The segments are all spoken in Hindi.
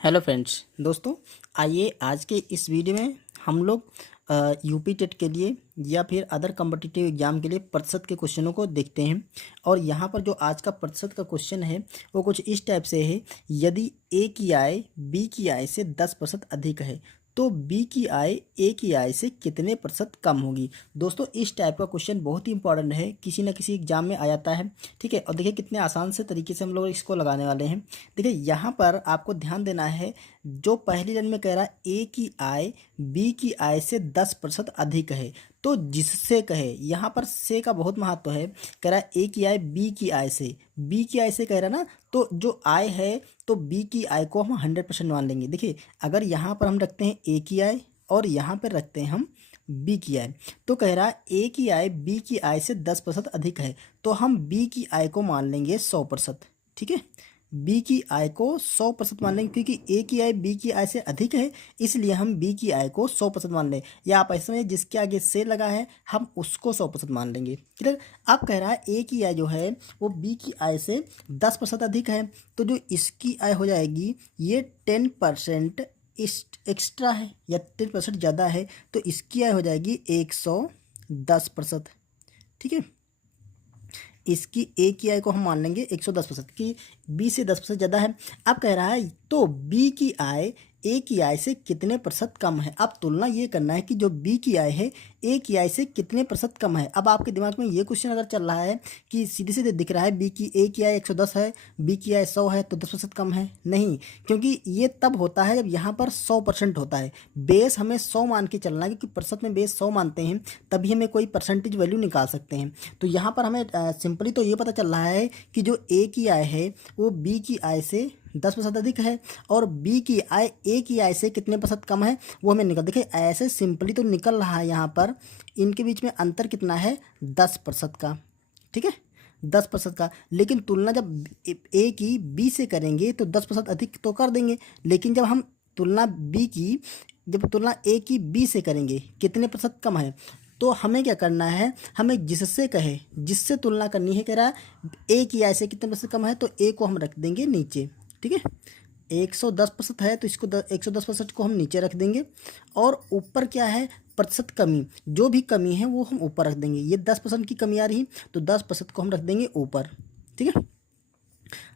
हेलो फ्रेंड्स दोस्तों, आइए आज के इस वीडियो में हम लोग यूपी टेट के लिए या फिर अदर कॉम्पिटिटिव एग्जाम के लिए प्रतिशत के क्वेश्चनों को देखते हैं। और यहाँ पर जो आज का प्रतिशत का क्वेश्चन है वो कुछ इस टाइप से है। यदि ए की आय बी की आय से 10% अधिक है तो बी की आय ए की आय से कितने प्रतिशत कम होगी। दोस्तों, इस टाइप का क्वेश्चन बहुत ही इंपॉर्टेंट है, किसी ना किसी एग्जाम में आ जाता है। ठीक है, और देखिए कितने आसान से तरीके से हम लोग इसको लगाने वाले हैं। देखिए यहाँ पर आपको ध्यान देना है, जो पहली लाइन में कह रहा है ए की आय बी की आय से 10% अधिक है, तो जिससे कहे यहाँ पर से का बहुत महत्व है। कह रहा है ए की आय बी की आय से, बी की आय से कह रहा है ना, तो जो आय है तो बी की आय को हम 100% मान लेंगे। देखिए अगर यहाँ पर हम रखते हैं ए की आय और यहाँ पर रखते हैं हम बी की आय, तो कह रहा है ए की आय बी की आय से 10% अधिक है, तो हम बी की आय को मान लेंगे 100%। ठीक है, बी की आय को 100% मान लेंगे, क्योंकि ए की आय बी की आय से अधिक है, इसलिए हम बी की आय को 100% मान लें। या आप ऐसे में जिसके आगे से लगा है हम उसको 100% मान लेंगे। क्लियर। अब कह रहा है ए की आय जो है वो बी की आय से 10% अधिक है, तो जो इसकी आय हो जाएगी ये 10% एक्स्ट्रा है या 10% ज़्यादा है, तो इसकी आय हो जाएगी 110%। ठीक है, इसकी ए की आय को हम मान लेंगे 110% की, बी से 10% ज़्यादा है। अब कह रहा है तो बी की आय ए की आय से कितने प्रतिशत कम है। अब तुलना ये करना है कि जो बी की आय है ए की आय से कितने प्रतिशत कम है। अब आपके दिमाग में ये क्वेश्चन अगर चल रहा है कि सीधे सीधे दिख रहा है बी की ए की आय 110 है, बी की आय 100 है, तो 10% कम है, नहीं, क्योंकि ये तब होता है जब यहाँ पर 100% होता है। बेस हमें 100 मान के चलना है, क्योंकि प्रतिशत में बेस 100 मानते हैं तभी हमें कोई परसेंटेज वैल्यू निकाल सकते हैं। तो यहाँ पर हमें सिंपली तो ये पता चल रहा है कि जो ए की आय है वो बी की आय से 10% अधिक है, और बी की आय ए की आय से कितने प्रतिशत कम है वो हमें निकल, देखिए ऐसे सिंपली तो निकल रहा है। यहाँ पर इनके बीच में अंतर कितना है, 10% का। ठीक है, 10% का, लेकिन तुलना जब ए की बी से करेंगे तो 10% अधिक तो कर देंगे, लेकिन जब हम तुलना ए की बी से करेंगे कितने प्रतिशत कम है, तो हमें क्या करना है, हमें जिससे तुलना करनी है। कह रहा है ए की आय से कितने प्रतिशत कम है, तो ए को हम रख देंगे नीचे। ठीक है, 110% है तो इसको 110% को हम नीचे रख देंगे, और ऊपर क्या है, प्रतिशत कमी, जो भी कमी है वो हम ऊपर रख देंगे। ये 10% की कमी आ रही तो 10% को हम रख देंगे ऊपर। ठीक है,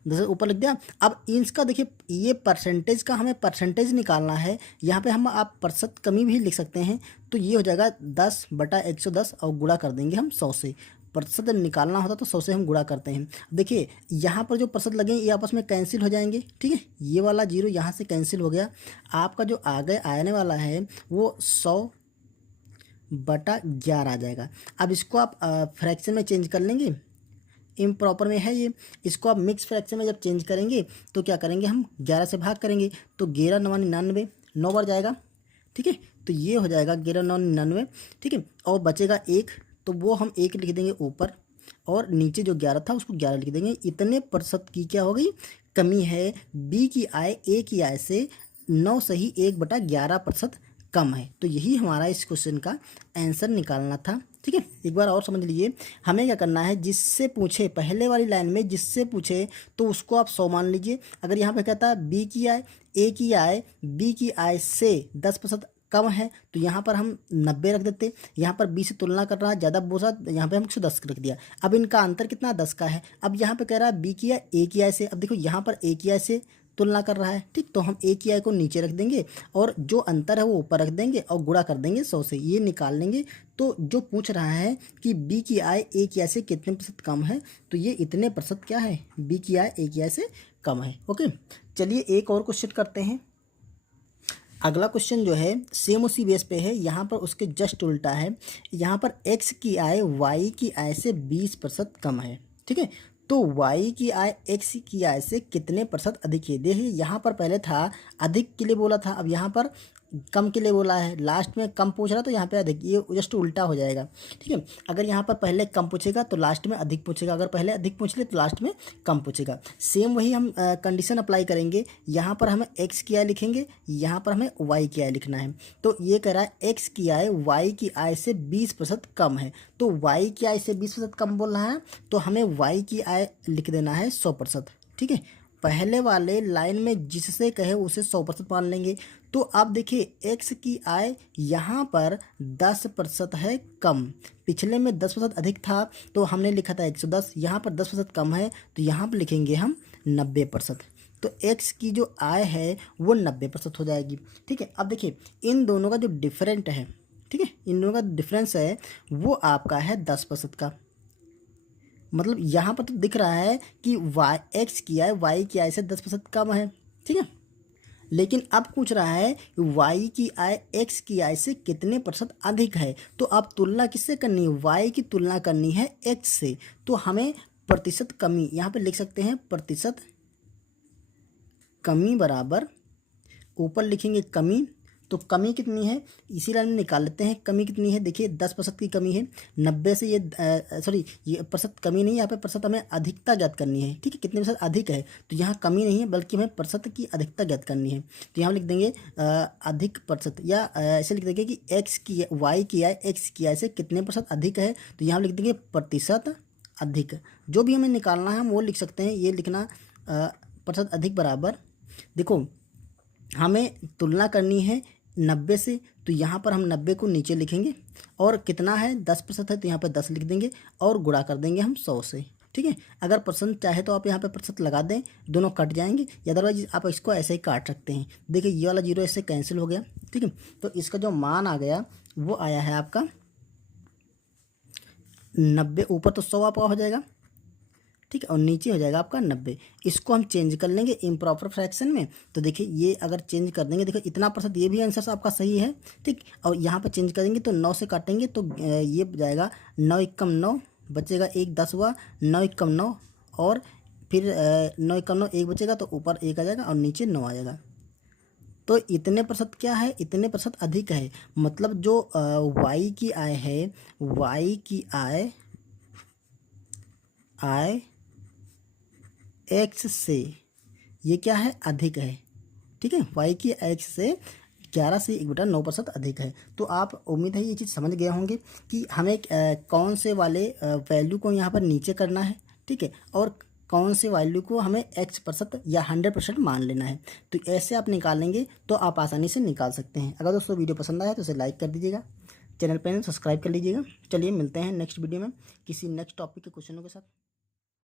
10 ऊपर लिख दिया। अब इसका देखिए ये परसेंटेज का हमें परसेंटेज निकालना है, यहाँ पे हम आप प्रतिशत कमी भी लिख सकते हैं। तो ये हो जाएगा 10/110 और गुणा कर देंगे हम 100 से। प्रतिशत निकालना होता तो 100 से हम गुणा करते हैं। देखिए यहाँ पर जो प्रतिशत लगे ये आपस में कैंसिल हो जाएंगे। ठीक है, ये वाला जीरो यहाँ से कैंसिल हो गया, आपका जो आगे आने वाला है वो 100/11 आ जाएगा। अब इसको आप फ्रैक्शन में चेंज कर लेंगे, इम्प्रॉपर में है ये, इसको आप मिक्स फ्रैक्शन में जब चेंज करेंगे तो क्या करेंगे, हम 11 से भाग करेंगे तो 11 9 99, 9 बार जाएगा। ठीक है, तो ये हो जाएगा 11 9 99। ठीक है, और बचेगा 1, तो वो हम 1 लिख देंगे ऊपर, और नीचे जो 11 था उसको 11 लिख देंगे। इतने प्रतिशत की क्या हो गई, कमी है। बी की आय ए की आय से 9 सही 1/11% कम है। तो यही हमारा इस क्वेश्चन का आंसर निकालना था। ठीक है, एक बार और समझ लीजिए, हमें क्या करना है, जिससे पूछे पहले वाली लाइन में जिससे पूछे तो उसको आप 100 मान लीजिए। अगर यहाँ पे कहता है बी की आय ए की आय बी की आय से 10% कम है, तो यहाँ पर हम 90 रख देते। यहाँ पर बी से तुलना कर रहा है, ज़्यादा बोझा, यहाँ पे हम 110 रख दिया। अब इनका अंतर कितना, 10 का है। अब यहाँ पे कह रहा है बी की आय ए की आय से, अब देखो यहाँ पर ए की आय से तुलना कर रहा है। ठीक, तो हम ए की आय को नीचे रख देंगे और जो अंतर है वो ऊपर रख देंगे और गुणा कर देंगे 100 से, ये निकाल लेंगे। तो जो पूछ रहा है कि बी की आय ए की आय से कितने प्रतिशत कम है, तो ये इतने प्रतिशत क्या है, बी की आय ए की आय से कम है। ओके, चलिए एक और क्वेश्चन करते हैं। अगला क्वेश्चन जो है सेम उसी बेस पे है, यहाँ पर उसके जस्ट उल्टा है। यहाँ पर एक्स की आय वाई की आय से 20% कम है। ठीक है, तो वाई की आय एक्स की आय से कितने प्रतिशत अधिक है। देखिए यहाँ पर पहले था अधिक के लिए बोला था, अब यहाँ पर कम के लिए बोला है। लास्ट में कम पूछ रहा तो यहाँ पे अधिक, ये जस्ट उल्टा हो जाएगा। ठीक है, अगर यहाँ पर पहले कम पूछेगा तो लास्ट में अधिक पूछेगा, अगर पहले अधिक पूछ ले तो लास्ट में कम पूछेगा। सेम वही हम कंडीशन अप्लाई करेंगे। यहाँ पर हमें एक्स की आय लिखेंगे, यहाँ पर हमें वाई की आय लिखना है। तो ये कह रहा है एक्स की आय वाई की आय से 20% कम है, तो वाई की आय से 20% कम बोल रहा है, तो हमें वाई की आय लिख देना है 100%। ठीक है, पहले वाले लाइन में जिससे कहे उसे 100% मान लेंगे। तो अब देखिए एक्स की आय यहाँ पर 10% है कम, पिछले में 10% अधिक था तो हमने लिखा था 110, यहाँ पर 10% कम है तो यहाँ पर लिखेंगे हम 90%। तो एक्स की जो आय है वो 90% हो जाएगी। ठीक है, अब देखिए इन दोनों का जो डिफरेंट है, ठीक है, इन दोनों का डिफरेंस है वो आपका है 10% का। मतलब यहाँ पर तो दिख रहा है कि वाई एक्स की आय वाई की आय से 10% कम है। ठीक है, लेकिन अब पूछ रहा है वाई की आय एक्स की आय से कितने % अधिक है। तो अब तुलना किससे करनी है, वाई की तुलना करनी है एक्स से। तो हमें प्रतिशत कमी यहाँ पे लिख सकते हैं, प्रतिशत कमी बराबर, ऊपर लिखेंगे कमी, तो कमी कितनी है इसी लाइन में निकाल लेते हैं। कमी कितनी है, देखिए 10% की कमी है, 90 से ये सॉरी ये प्रतिशत कमी नहीं, यहाँ पे प्रतिशत हमें अधिकता ज्ञात करनी है। ठीक है, कितने प्रतिशत अधिक है, तो यहाँ कमी नहीं है बल्कि हमें प्रतिशत की अधिकता ज्ञात करनी है। तो यहाँ लिख देंगे अधिक प्रतिशत, या ऐसे लिख देंगे कि एक्स की वाई की आय एक्स की आय से कितने % अधिक है, तो यहाँ लिख देंगे प्रतिशत अधिक। जो भी हमें निकालना है हम वो लिख सकते हैं, ये लिखना प्रतिशत अधिक बराबर, देखो हमें तुलना करनी है 90 से, तो यहाँ पर हम 90 को नीचे लिखेंगे और कितना है 10% है तो यहाँ पर 10 लिख देंगे और गुणा कर देंगे हम 100 से। ठीक है, अगर % चाहे तो आप यहाँ पे प्रतिशत लगा दें, दोनों कट जाएंगे, या अदरवाइज आप इसको ऐसे ही काट सकते हैं। देखिए ये वाला 0 इससे कैंसिल हो गया। ठीक है, तो इसका जो मान आ गया वो आया है आपका 90, ऊपर तो 100 आपका हो जाएगा, ठीक है, और नीचे हो जाएगा आपका 90। इसको हम चेंज कर लेंगे इम्प्रॉपर फ्रैक्शन में। तो देखिए ये अगर चेंज कर देंगे, देखो इतना %, ये भी आंसर आपका सही है। ठीक, और यहाँ पर चेंज करेंगे तो 9 से काटेंगे तो ये जाएगा 9 एकम 9, बचेगा 1, 10 हुआ, 9 एकम 9, और फिर 9 एकम 9 1 बचेगा तो ऊपर 1 आ जाएगा और नीचे 9 आ जाएगा। तो इतने % क्या है, इतने % अधिक है। मतलब जो वाई की आय है, वाई की आय एक्स से ये क्या है, अधिक है। ठीक है, वाई की एक्स से 11 से 1/9% अधिक है। तो आप उम्मीद है ये चीज़ समझ गए होंगे कि हमें कौन से वाले वैल्यू को यहाँ पर नीचे करना है, ठीक है, और कौन से वैल्यू को हमें x% या 100% मान लेना है। तो ऐसे आप निकालेंगे तो आप आसानी से निकाल सकते हैं। अगर दोस्तों वीडियो पसंद आया तो इसे लाइक कर दीजिएगा, चैनल पर सब्सक्राइब कर लीजिएगा। चलिए मिलते हैं नेक्स्ट वीडियो में किसी नेक्स्ट टॉपिक के क्वेश्चनों के साथ।